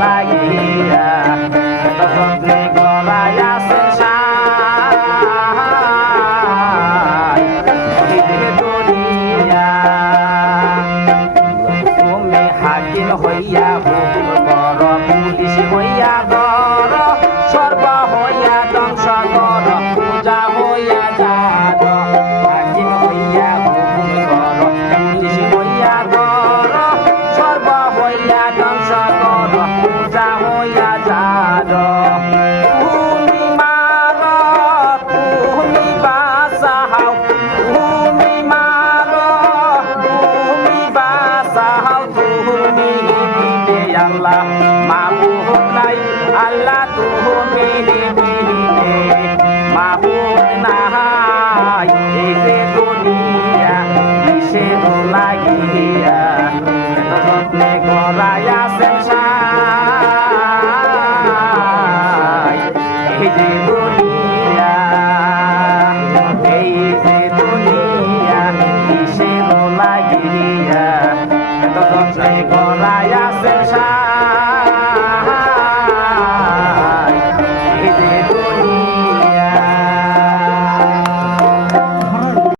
লাগিয়া এত যত্নে গলায় আছে সাই দুনিয়া তুমি হাকিম হইয়া হুকুম কর পুলিশ হইয়া ধর সর্ব হইয়া ধ্বংস কর পূজা হইয়া যাদ হাকিম হইয়া হুকুম কর পুলিশ হইয়া ধর সর্ব হইয়া ধ্বংস কর পূজা হইয়া যাদ তুমি মার তুমি বাঁচাও তুমি মার তুমি বাঁচাও তুমি দিতে আল্লাহ মাবুদ নাই আল্লাহ তুমি দিতে মাবুদ নাই এই যে দুনিয়া কিসের লাগিয়া এত যত্নে গলায় আছেন সাই এই যে দুনিয়া এই যে দুনিয়া কিসের লাগিয়া এত যত্নে গলায়